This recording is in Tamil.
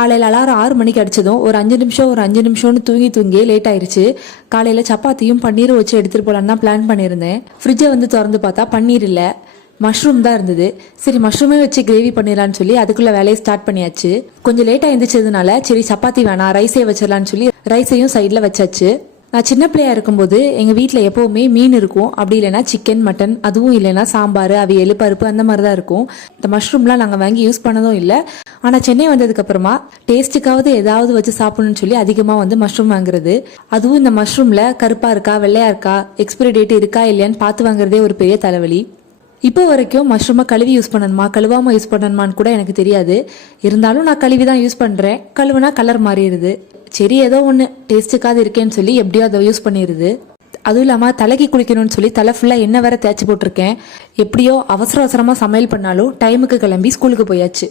காலையில் அலாரம் 6 மணிக்கு அடிச்சதும் ஒரு 5 நிமிஷம்னு தூங்கி லேட் ஆயிடுச்சு. காலையில் சப்பாத்தியும் பன்னீரும் வச்சு எடுத்துகிட்டு போகலான்னு தான் பிளான் பண்ணியிருந்தேன். ஃப்ரிட்ஜை வந்து திறந்து பார்த்தா பன்னீர் இல்லை, மஷ்ரூம் தான் இருந்தது. சரி மஷ்ரூமே வச்சு கிரேவி பண்ணிடலான்னு சொல்லி அதுக்குள்ளே வேலையை ஸ்டார்ட் பண்ணியாச்சு. கொஞ்சம் லேட்டாக எழுந்திரிச்சதுனால சரி சப்பாத்தி வேணாம் ரைஸே வச்சிடலான்னு சொல்லி ரைஸையும் சைடில் வச்சாச்சு. நான் சின்ன பிள்ளையா இருக்கும்போது எங்கள் வீட்டில் எப்போவுமே மீன் இருக்கும், அப்படி இல்லைன்னா சிக்கன் மட்டன், அதுவும் இல்லைன்னா சாம்பார் அவியல் பருப்பு அந்த மாதிரி தான் இருக்கும். இந்த மஷ்ரூம்லாம் நாங்கள் வாங்கி யூஸ் பண்ணதும் இல்லை. ஆனால் சென்னை வந்ததுக்கப்புறமா டேஸ்ட்டுக்காவது ஏதாவது வச்சு சாப்பிடணும்னு சொல்லி அதிகமாக வந்து மஷ்ரூம் வாங்குறது. அதுவும் இந்த மஷ்ரூமில் கருப்பாக இருக்கா வெள்ளையா இருக்கா எக்ஸ்பிரி டேட் இருக்கா இல்லையான்னு பார்த்து வாங்குறதே ஒரு பெரிய தலைவலி. இப்போ வரைக்கும் மஷ்ரூமை கழுவி யூஸ் பண்ணணுமா கழுவாமல் யூஸ் பண்ணணுமான்னு கூட எனக்கு தெரியாது. இருந்தாலும் நான் கழுவி தான் யூஸ் பண்ணுறேன். கழுவுனா கலர் மாறிடுது. சரி ஏதோ ஒன்று டேஸ்ட்டுக்காவது இருக்கேன்னு சொல்லி எப்படியோ அதை யூஸ் பண்ணிடுது. அதுவும் இல்லாமல் தலைக்கு குளிக்கணும்னு சொல்லி தலை ஃபுல்லாக எண்ணெய் வேற தேய்ச்சி போட்டிருக்கேன். எப்படியோ அவசரமாக சமையல் பண்ணாலும் டைமுக்கு கிளம்பி ஸ்கூலுக்கு போயாச்சு.